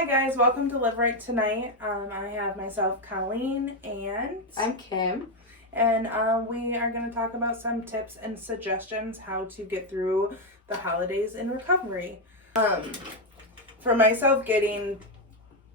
Hi guys, welcome to Live Rite Tonight. I have myself, Colleen, and I'm Kim. And we are going to talk about some tips and suggestions how to get through the holidays in recovery. For myself, getting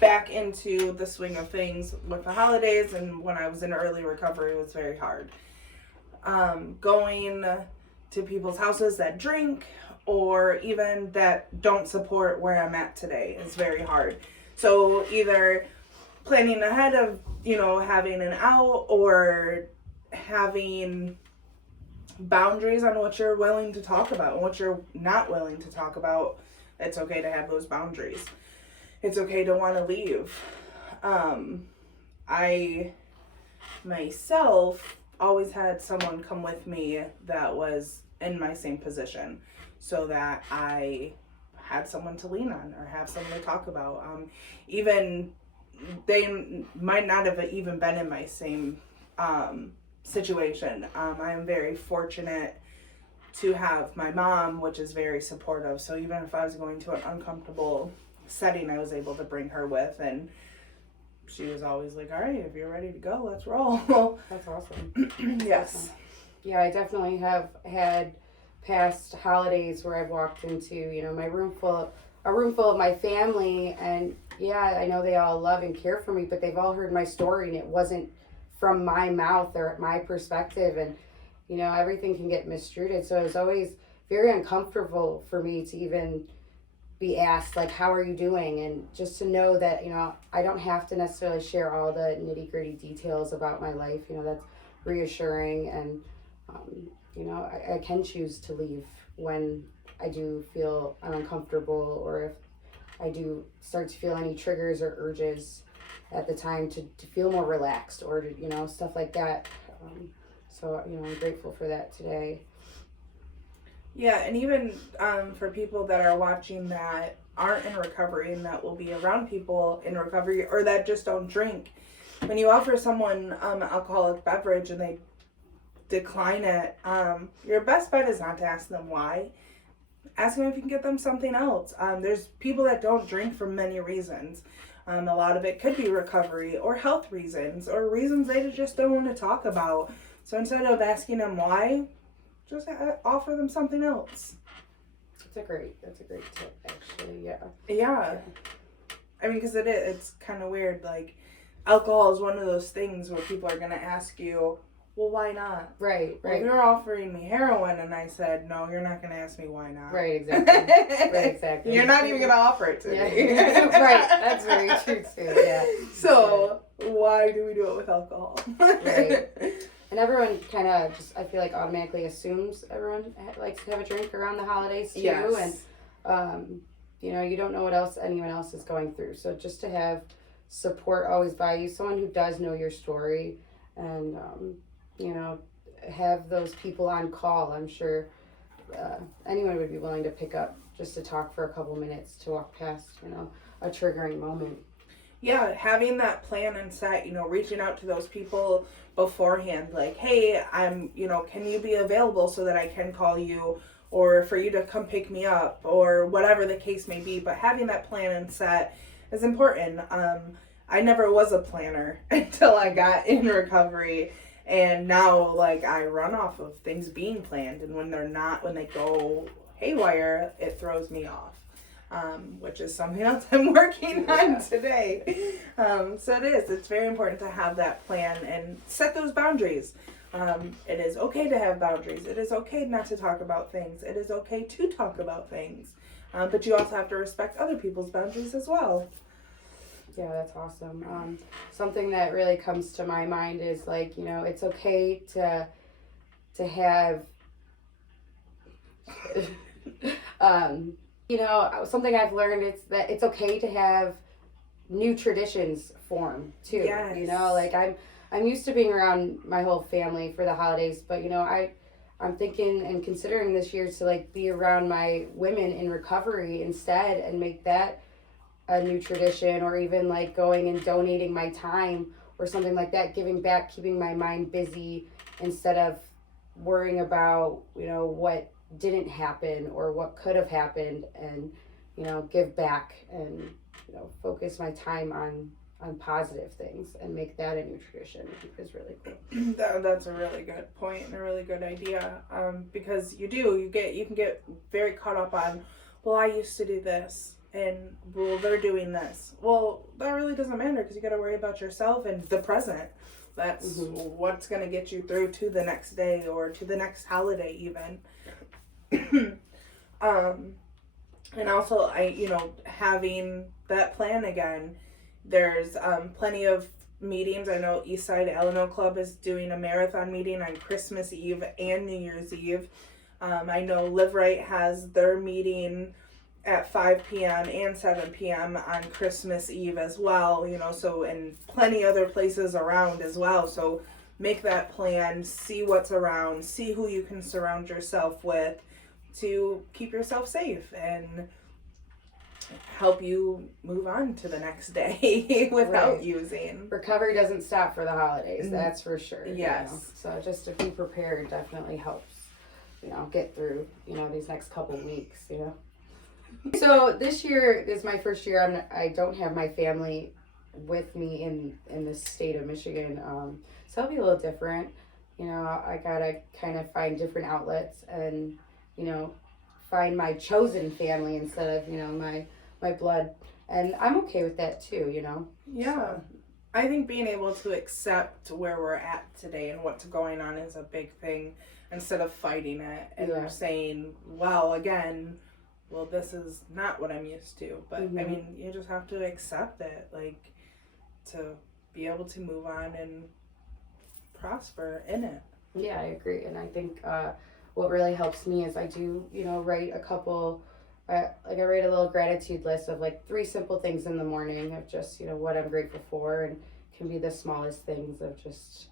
back into the swing of things with the holidays and when I was in early recovery was very hard. Going to people's houses that drink or even that don't support where I'm at today is very hard. So either planning ahead of, having an out or having boundaries on what you're willing to talk about and what you're not willing to talk about. It's okay to have those boundaries. It's okay to want to leave. I myself always had someone come with me that was in my same position so that I had someone to lean on or have someone to talk about. Even they might not have even been in my same situation. I am very fortunate to have my mom, which is very supportive. So even if I was going to an uncomfortable setting, I was able to bring her with, and she was always like, all right, if you're ready to go, let's roll. That's awesome. Yes. Awesome. Yeah, I definitely have had past holidays where I've walked into, a room full of my family, and yeah, I know they all love and care for me, but they've all heard my story and it wasn't from my mouth or my perspective, and everything can get mistreated. So it was always very uncomfortable for me to even be asked, like, how are you doing? And just to know that, I don't have to necessarily share all the nitty gritty details about my life. That's reassuring. And, I can choose to leave when I do feel uncomfortable, or if I do start to feel any triggers or urges at the time to feel more relaxed or to, stuff like that. So, I'm grateful for that today. Yeah, and even for people that are watching that aren't in recovery and that will be around people in recovery or that just don't drink, when you offer someone alcoholic beverage and they decline it, your best bet is not to ask them why. Ask them if you can get them something else. There's people that don't drink for many reasons. A lot of it could be recovery or health reasons or reasons they just don't want to talk about. So instead of asking them why, just offer them something else. That's a great tip, actually. Yeah. I mean, because it's kind of weird. Like, alcohol is one of those things where people are going to ask you, well, why not? Right. Well, if you're offering me heroin and I said, no, you're not going to ask me why not. Right, exactly. You're not even going to offer it to me. Right, that's very true, too, yeah. So, why do we do it with alcohol? Right. And everyone kind of just, I feel like, automatically assumes everyone likes to have a drink around the holidays, too. Yes. And, you don't know what else anyone else is going through. So just to have support always by you, someone who does know your story, and, have those people on call. I'm sure anyone would be willing to pick up just to talk for a couple minutes to walk past, a triggering moment. Yeah, having that plan and set, reaching out to those people beforehand, like, hey, I'm, can you be available so that I can call you, or for you to come pick me up, or whatever the case may be. But having that plan and set is important. I never was a planner until I got in recovery, and now, like, I run off of things being planned, and when they go haywire, it throws me off. Which is something else I'm working on today. So it's very important to have that plan and set those boundaries. It is okay to have boundaries. It is okay not to talk about things. It is okay to talk about things. But you also have to respect other people's boundaries as well. Yeah, that's awesome. Something that really comes to my mind is, like, it's okay to have something I've learned is that it's okay to have new traditions form too. Yes. Like I'm used to being around my whole family for the holidays, but I'm thinking and considering this year to, like, be around my women in recovery instead and make that a new tradition, or even, like, going and donating my time or something like that, giving back, keeping my mind busy instead of worrying about, what didn't happen or what could have happened, and you know, give back and, you know, focus my time on positive things and make that a new tradition is really cool. That's a really good point and a really good idea. Because you can get very caught up on, well, I used to do this, and well, they're doing this. Well, that really doesn't matter because you got to worry about yourself and the present. That's what's going to get you through to the next day or to the next holiday even. And also, having that plan again, there's plenty of meetings. I know Eastside Alano Club is doing a marathon meeting on Christmas Eve and New Year's Eve. I know Live Right has their meeting at 5 p.m. and 7 p.m. on Christmas Eve as well, so, and plenty other places around as well. So make that plan, see what's around, see who you can surround yourself with to keep yourself safe and help you move on to the next day without using. Recovery doesn't stop for the holidays, that's for sure. Yes. So just to be prepared definitely helps, get through, these next couple weeks, So this year is my first year. I don't have my family with me in the state of Michigan, so it'll be a little different. I gotta kind of find different outlets and find my chosen family instead of my blood, and I'm okay with that too. Yeah. So. I think being able to accept where we're at today and what's going on is a big thing instead of fighting it and saying, well, this is not what I'm used to. But I mean, you just have to accept it, like, to be able to move on and prosper in it. Yeah, I agree. And I think what really helps me is I do, write a couple, I write a little gratitude list of like 3 simple things in the morning of just, what I'm grateful for, and can be the smallest things of just,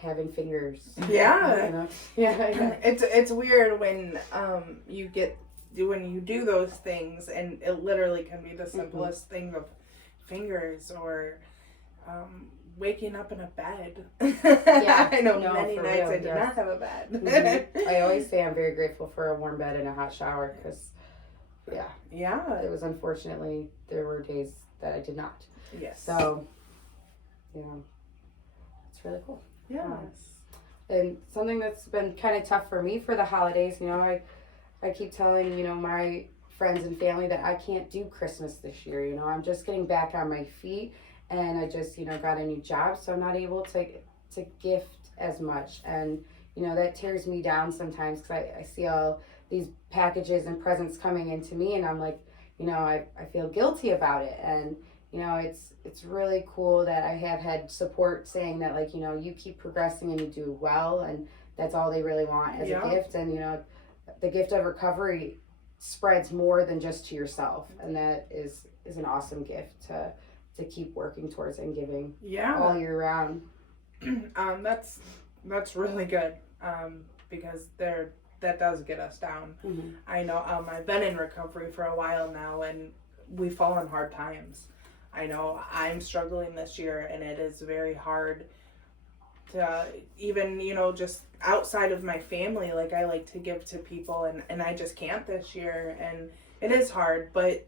having fingers. Yeah. Yeah. It's weird when you do those things and it literally can be the simplest thing of fingers or waking up in a bed. Yeah. I know many nights I did not have a bed. I always say I'm very grateful for a warm bed and a hot shower because, it was unfortunately, there were days that I did not. Yes. So, it's really cool. Yes. And something that's been kind of tough for me for the holidays, I keep telling, my friends and family that I can't do Christmas this year. I'm just getting back on my feet, and I just, got a new job, so I'm not able to gift as much. And, that tears me down sometimes because I see all these packages and presents coming into me, and I'm like, I feel guilty about it. And, it's really cool that I have had support saying that, like, you keep progressing and you do well, and that's all they really want as a gift. And, the gift of recovery spreads more than just to yourself, and that is an awesome gift to keep working towards and giving all year round. That's really good, because that does get us down. I know I've been in recovery for a while now, and we fall on hard times. I know I'm struggling this year, and it is very hard to even, just outside of my family, like I like to give to people, and I just can't this year, and it is hard, but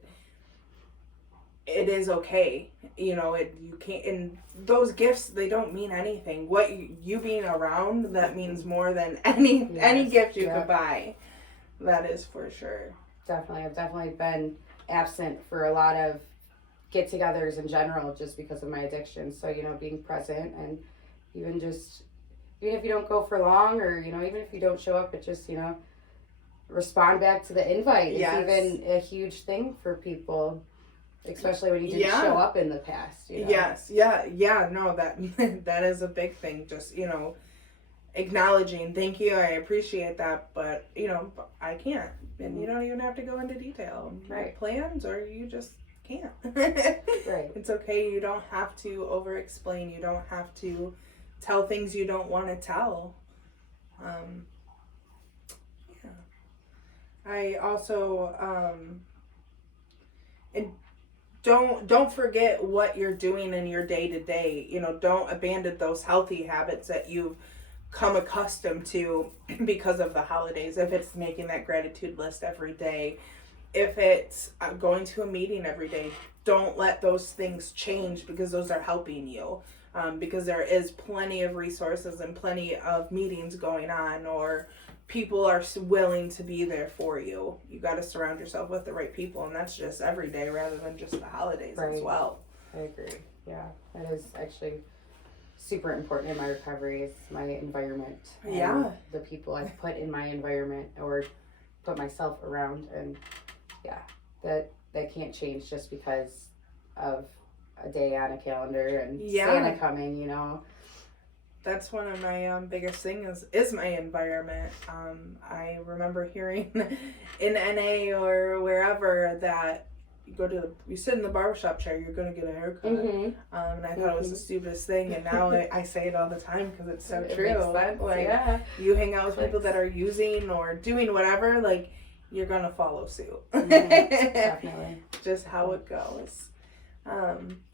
it is okay. You can't, and those gifts, they don't mean anything. What you being around, that means more than any gift you could buy. That is for sure. Definitely. I've definitely been absent for a lot of get-togethers in general just because of my addiction. So, being present, and even if you don't go for long, or, even if you don't show up, but just, respond back to the invite is even a huge thing for people, especially when you didn't show up in the past. Yes. Yeah. No, that is a big thing. Just, acknowledging, thank you, I appreciate that, but, I can't. And you don't even have to go into detail. Right. Plans, or you just can't. Right. It's okay. You don't have to over explain. You don't have to tell things you don't want to tell. I also and don't forget what you're doing in your day to day. Don't abandon those healthy habits that you've come accustomed to because of the holidays. If it's making that gratitude list every day, if it's going to a meeting every day, don't let those things change because those are helping you. Because there is plenty of resources and plenty of meetings going on, or people are willing to be there for you. You got to surround yourself with the right people, and that's just every day rather than just the holidays as well. I agree. Yeah, that is actually super important in my recovery, is my environment. And the people I put in my environment or put myself around, and that can't change just because of a day on a calendar and Santa coming, you know. That's one of my biggest things is my environment. I remember hearing in NA or wherever that you sit in the barbershop chair, you're going to get a haircut. And I thought it was the stupidest thing, and now I say it all the time because it's so true. Makes sense. You hang out with people that are using or doing whatever, like, you're going to follow suit. Definitely. Just how it goes.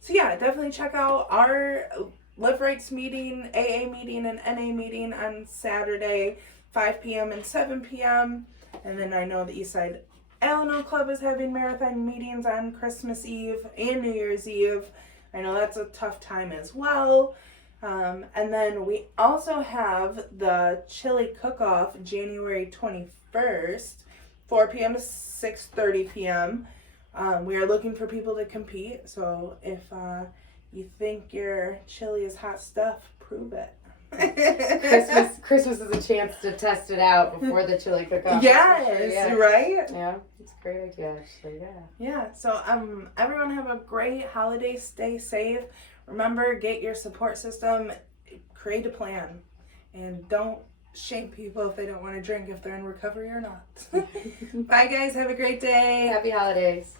So definitely check out our Live Rights meeting, AA meeting, and NA meeting on Saturday, 5 p.m. and 7 p.m. And then I know the Eastside Al-Anon Club is having marathon meetings on Christmas Eve and New Year's Eve. I know that's a tough time as well. And then we also have the Chili Cook-Off January 21st, 4 p.m. to 6:30 p.m. We are looking for people to compete, so if you think your chili is hot stuff, prove it. Christmas is a chance to test it out before the chili cook-off. Yes, right? Yeah, it's a great idea, actually, Yeah, so everyone have a great holiday, stay safe. Remember, get your support system, create a plan, and don't shame people if they don't want to drink if they're in recovery or not. Bye guys, have a great day. Happy holidays.